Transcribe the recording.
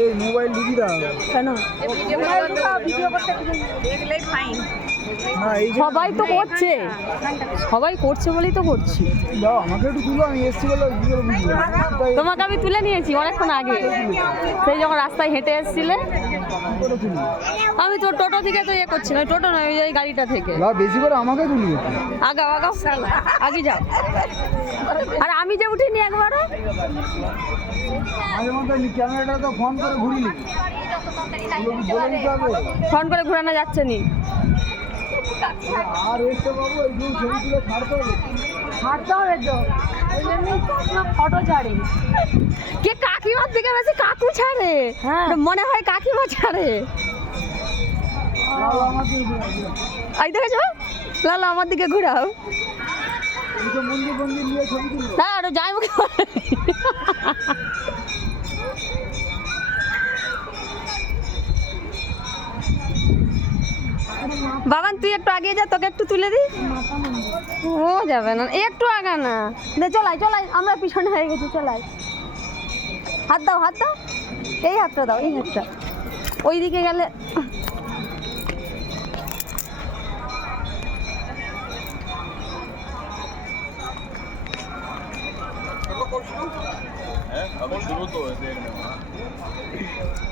এই মোবাইল ঢুকি দাও কেন? না এই সবাই তো করছে, সবাই করছে বলেই তো করছি। দাও আমাকে একটু তুলো, আমি এসছি বলে কি করে বুঝবো? তোমাকে আমি তুলে নিয়েছি অনেকক্ষণ আগে, সেই যখন রাস্তায় হেঁটে এসেছিলে। করে তুলি আমি তো টোটো থেকে তো ইয়ে করছি না, টোটো নয়, ওই গাড়িটা থেকে। না বেশি করে আমাকে তুলি। আগাও আগাও, আগে যাও। আর আমি যে উঠিনি একবারও। মাঝে মধ্যে ক্যামেরাটা তো ফোন করে ঘুরি নি, বলে দিতে হবে। ফোন করে ঘোরানো যাচ্ছে নি। আর এসে বাবু এই ছবি তুলে ছাড়তে হবে। হাঁটতে হবে তো, ওই জন্যই ফটো ছাড়ে। কে কাকিমার দিকে বেশি কাকু ছাড়ে, মনে হয় কাকিমা ছাড়ে। লালা আমার দিকে ঘুরাও। এই দেখেছো, লালা আমার দিকে ঘুরাও। এই তো মন্দির মন্দির নিয়ে ছবি তুলবো। না আরো যাই মুখে। বাবান তুই একটু আগে যা, তোকে একটু তুলে দি। ও যাবে না, একটু আগা না। চলাই চলাই, আমরা পিছনে হয়ে গেছি, চলাই। হাত দাও, হাত দাও, এই হাতটা দাও, এই হাতটা। ওই দিকে গেলে अभी शुरू तो है देखने में।